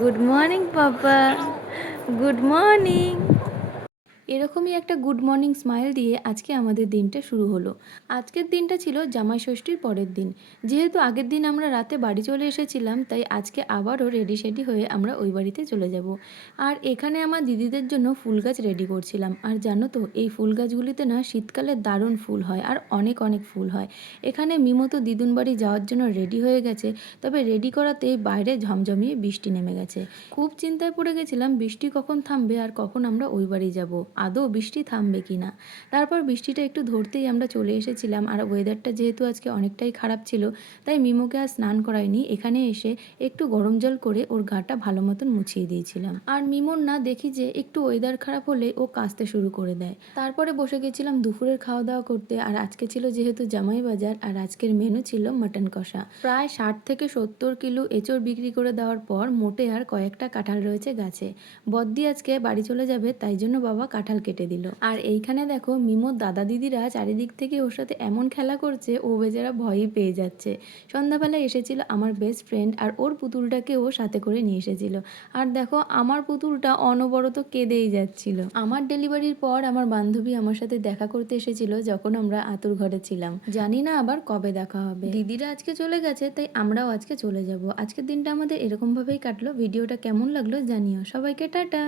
Good morning papa. Good morning. এরকমই একটা good morning smile দিয়ে আজকে আমাদের দিনটা শুরু হলো। আজকের দিনটা ছিল জামাই ষষ্ঠীর পরের দিন। যেহেতু আগের দিন আমরা রাতে বাড়ি চলে এসেছিলাম, তাই আজকে আবারও রেডি সেডি হয়ে আমরা ওই বাড়িতে চলে যাব। আর এখানে আমার দিদিদের জন্য ফুল গাছ রেডি করছিলাম। আর জানো তো, এই ফুল গাছগুলিতে না শীতকালে দারুণ ফুল হয় আর অনেক অনেক ফুল হয়। এখানে মিমো তো দিদুন বাড়ি যাওয়ার জন্য রেডি হয়ে গেছে, তবে রেডি করাতেই বাইরে ঝমঝমিয়ে বৃষ্টি নেমে গেছে। খুব চিন্তায় পড়ে গেছিলাম বৃষ্টি কখন থামবে আর কখন আমরা ওই বাড়ি যাব, আদৌ বৃষ্টি থামবে কি না। তারপর বৃষ্টিটা একটু ধরতেই আমরা চলে এসেছিলাম। আর ওয়েদারটা যেহেতু আজকে অনেকটাই খারাপ ছিল, তাই মিমোকে আর স্নান করাইনি। এখানে এসে একটু গরম জল করে ওর গাটা ভালো মতন মুছিয়ে দিয়েছিলাম। আর মিমোর না দেখি যে একটু ওয়েদার খারাপ হলে ও কাঁচতে শুরু করে দেয়। তারপরে বসে গেছিলাম দুপুরের খাওয়া দাওয়া করতে। আর আজকে ছিল যেহেতু জামাই বাজার, আর আজকের মেনু ছিল মাটন কষা। প্রায় 60 থেকে 70 কিলো এঁচড় বিক্রি করে দেওয়ার পর মোটে আর কয়েকটা কাঁঠাল রয়েছে গাছে। বদ্দি আজকে বাড়ি চলে যাবে, তাই জন্য বাবা কাঁঠাল কেটে দিল। আর এইখানে দেখো মিমোর দাদা দিদিরা চারিদিক থেকে ওর সাথে এমন খেলা করছে, ও বেচারা ভয়ই পেয়ে যাচ্ছে। সন্ধ্যাবেলায় এসেছিল আমার বেস্ট ফ্রেন্ড, আর ওর পুতুলটাকে ও সাথে করে নিয়ে এসেছিল। আর দেখো আমার পুতুলটা অনবরত কেঁদেই যাচ্ছিল। আমার ডেলিভারির পর আমার বান্ধবী আমার সাথে দেখা করতে এসেছিল যখন আমরা আতুর ঘরে ছিলাম। জানি না আবার কবে দেখা হবে। দিদিরা আজকে চলে গেছে, তাই আমরাও আজকে চলে যাব। আজকের দিনটা আমাদের এরকম ভাবেই কাটলো। ভিডিওটা কেমন লাগলো জানিও। সবাইকে টাটা।